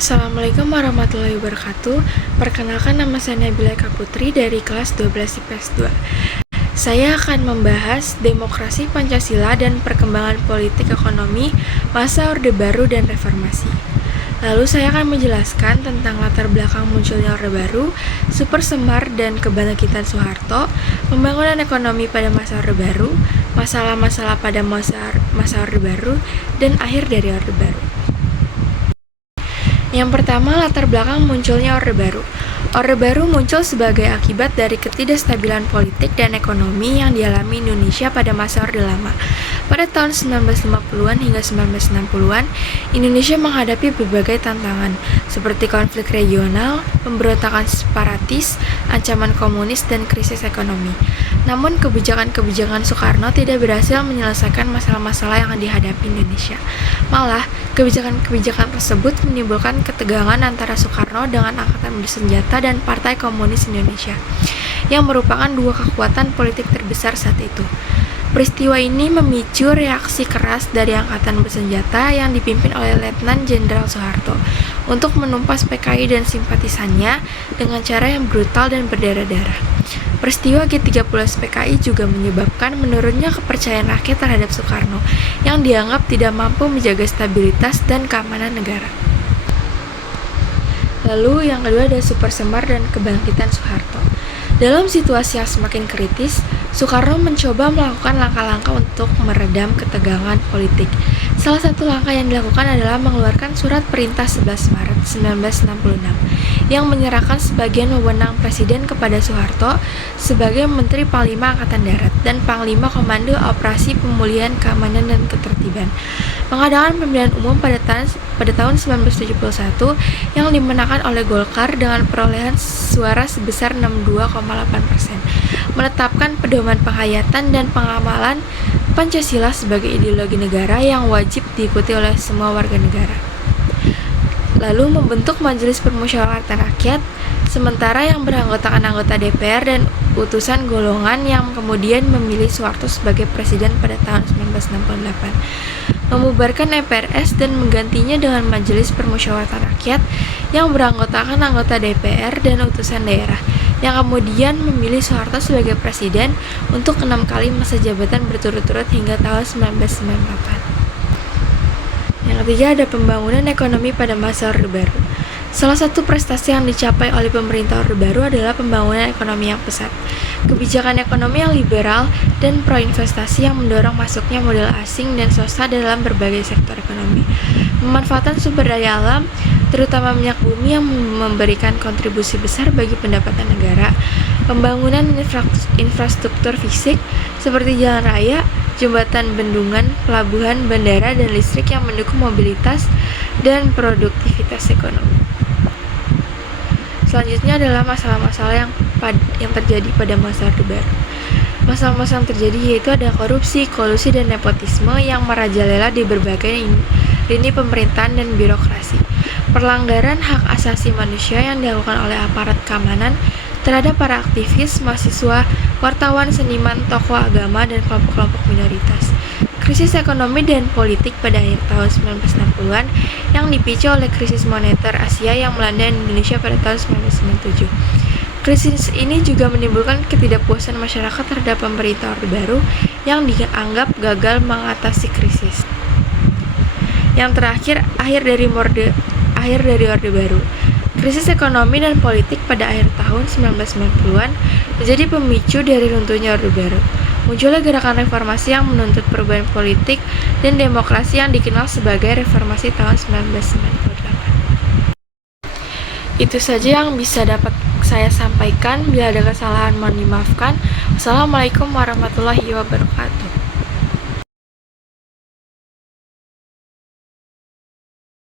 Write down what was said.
Assalamualaikum warahmatullahi wabarakatuh. Perkenalkan, nama saya Nabila Eka Putri dari kelas 12 IPS 2. Saya akan membahas demokrasi Pancasila dan perkembangan politik ekonomi masa Orde Baru dan Reformasi. Lalu saya akan menjelaskan tentang latar belakang munculnya Orde Baru, Super Semar dan kebangkitan Soeharto, pembangunan ekonomi pada masa Orde Baru, masalah-masalah pada masa Orde Baru, dan akhir dari Orde Baru. Yang pertama, latar belakang munculnya Orde Baru. Orde Baru muncul sebagai akibat dari ketidakstabilan politik dan ekonomi yang dialami Indonesia pada masa Orde Lama. Pada tahun 1950-an hingga 1960-an, Indonesia menghadapi berbagai tantangan, seperti konflik regional, pemberontakan separatis, ancaman komunis, dan krisis ekonomi. Namun, kebijakan-kebijakan Soekarno tidak berhasil menyelesaikan masalah-masalah yang dihadapi Indonesia. Malah, kebijakan-kebijakan tersebut menimbulkan ketegangan antara Soekarno dengan Angkatan Bersenjata dan Partai Komunis Indonesia, yang merupakan dua kekuatan politik terbesar saat itu. Peristiwa ini memicu reaksi keras dari Angkatan Bersenjata yang dipimpin oleh Letnan Jenderal Soeharto untuk menumpas PKI dan simpatisannya dengan cara yang brutal dan berdarah-darah. Peristiwa G30 PKI juga menyebabkan menurunnya kepercayaan rakyat terhadap Soekarno yang dianggap tidak mampu menjaga stabilitas dan keamanan negara. Lalu yang kedua ada Super Semar dan kebangkitan Soeharto. Dalam situasi yang semakin kritis, Soekarno mencoba melakukan langkah-langkah untuk meredam ketegangan politik. Salah satu langkah yang dilakukan adalah mengeluarkan surat perintah 11 Maret 1966 yang menyerahkan sebagian wewenang Presiden kepada Soeharto sebagai Menteri Panglima Angkatan Darat dan Panglima Komando Operasi Pemulihan Keamanan dan Ketertiban. Mengadakan pemilihan umum pada tahun 1971 yang dimenangkan oleh Golkar dengan perolehan suara sebesar 62,8%, menetapkan pedoman penghayatan dan pengamalan Pancasila sebagai ideologi negara yang wajib diikuti oleh semua warga negara. Lalu membentuk Majelis Permusyawaratan Rakyat, sementara yang beranggotakan anggota DPR dan utusan golongan yang kemudian memilih Soeharto sebagai presiden pada tahun 1968. Memubarkan MPRS dan menggantinya dengan Majelis Permusyawaratan Rakyat yang beranggotakan anggota DPR dan utusan daerah, yang kemudian memilih Soeharto sebagai presiden untuk 6 kali masa jabatan berturut-turut hingga tahun 1998. Yang ketiga ada pembangunan ekonomi pada masa Orde Baru. Salah satu prestasi yang dicapai oleh pemerintah Orde Baru adalah pembangunan ekonomi yang pesat. Kebijakan ekonomi yang liberal dan pro-investasi yang mendorong masuknya modal asing dan swasta dalam berbagai sektor ekonomi. Pemanfaatan sumber daya alam, terutama minyak bumi yang memberikan kontribusi besar bagi pendapatan negara. Pembangunan infrastruktur fisik seperti jalan raya, jembatan, bendungan, pelabuhan, bandara, dan listrik yang mendukung mobilitas dan produktivitas ekonomi. Selanjutnya adalah masalah-masalah yang terjadi pada masa Orde Baru. Masalah-masalah yang terjadi yaitu ada korupsi, kolusi, dan nepotisme yang merajalela di berbagai lini pemerintahan dan birokrasi. Pelanggaran hak asasi manusia yang dilakukan oleh aparat keamanan terhadap para aktivis, mahasiswa, wartawan, seniman, tokoh agama, dan kelompok-kelompok minoritas. Krisis ekonomi dan politik pada akhir tahun 1960-an yang dipicu oleh krisis moneter Asia yang melanda Indonesia pada tahun 1997. Krisis ini juga menimbulkan ketidakpuasan masyarakat terhadap pemerintah Orde Baru yang dianggap gagal mengatasi krisis. Yang terakhir, akhir dari Orde Baru. Krisis ekonomi dan politik pada akhir tahun 1990-an menjadi pemicu dari runtuhnya Orde Baru. Munculnya gerakan reformasi yang menuntut perubahan politik dan demokrasi yang dikenal sebagai reformasi tahun 1998. Itu saja yang bisa dapat saya sampaikan. Bila ada kesalahan mohon dimaafkan. Wassalamualaikum warahmatullahi wabarakatuh.